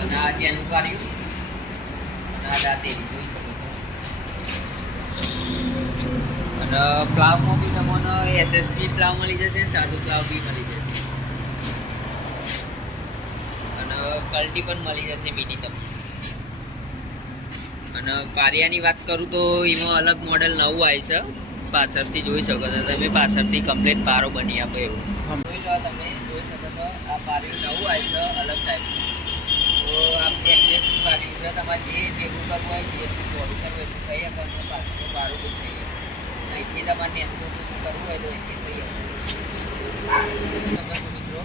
અને આ જેનું કાર્યું અને આ દાંતેરી જોઈ શકો છો. અને પ્લાવમાં બી તમને એસએસબી પ્લાવ મળી જશે, સાદું પ્લાવ બી મળી જશે અને કલ્ટી પણ મળી જશે મિની તમને. અને પારિયાની વાત કરું તો એમાં અલગ મોડેલ નવું આવ્યું છે. પાછળથી જોઈ શકો છો તમે, પાછળથી કમ્પ્લીટ પારો બની આપે એવું જોઈ લો. તમે જોઈ શકો છો આ પાર્યું નવું આવ્યું છે અલગ ટાઈપ. તો આ એડજસ્ટ પાર્યું છે, તમારે જે ભેગું કરવું હોય, જે મોડું કરવું હોય એટલું થઈ શકે. પાછળનું પારું બી થઈ જાય. અહીંથી તમારે નેનું બધું કરવું હોય તો અહીંથી થઈ શકે. મિત્રો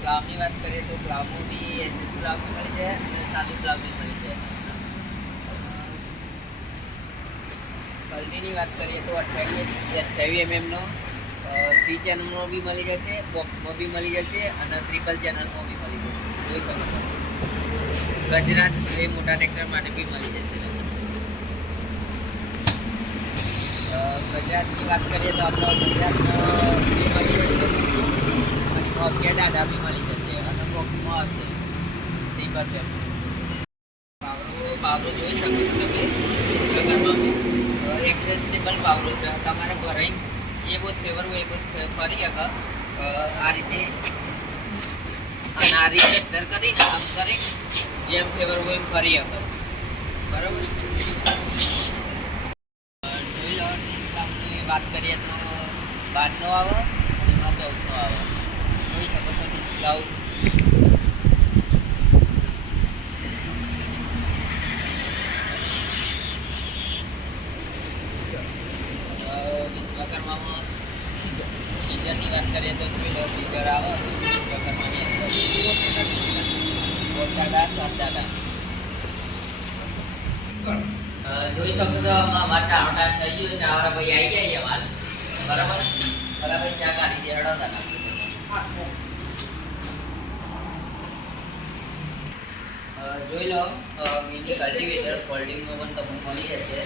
પ્લાવની વાત કરીએ તો પ્લાવમાં બી એસએસ પ્લાવ બી મળી જાય અને સાદું પ્લાવ બી મળી જાય. કલ્ટીની વાત કરીએ તો 28 mm સી ચેનલનો બી મળી જશે, બોક્સમાં બી મળી જશે અને ટ્રિપલ ચેનલમાં બી મળી જશે. જોઈ શકો છો. ગુજરાત એ મોટા ટ્રેક્ટર માટે બી મળી જશે. ગુજરાતની વાત કરીએ તો આપણો ગુજરાતમાં બી મળી જશે અને અગિયાર દાદા બી મળી જશે અને બોક્સમાં હશે ટ્રિપલ ચેનલ. પાવરો જોઈ શકો છો તમે વિશ્વકર્મામાં એક્સેસેબલ પાવરો છે. તમારે ભરાઈ જે બહુ ફેવર હોય એ બહુ ફરી શકે. આ રીતે અને આ રીતે અંદર કરીને આમ કરી જેમ ફેવર હોય એમ ફરી શકે. બરાબર. જોઈ લો. વાત કરીએ તો 12 આવે અને 14 આવે. જોઈ શકો છો ડિસ્પ્લાઉ વિશ્વકર્મામાં સીઝરની વાત કરીએ તો જોઈ લો. સીઝર આવે વિશ્વકર્માની અંદર દાદા 7 દાદા જોઈ શકો છો. અમારે ચાનો ટાઈમ થઈ ગયો છે. આવરા ભાઈ આવી જાય અમારે. બરાબર. બરાબર ચા કાઢી દે હડો દાદા. જોઈ લો. મિની કલ્ટિવેટર ફોલ્ડિંગમાં પણ તમને મળી જશે.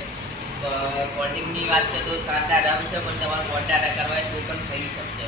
ફોલ્ડિંગની વાત છે તો 7 દાદા છે પણ તમારે 8 દાદા કરવા તો પણ થઈ શકશે.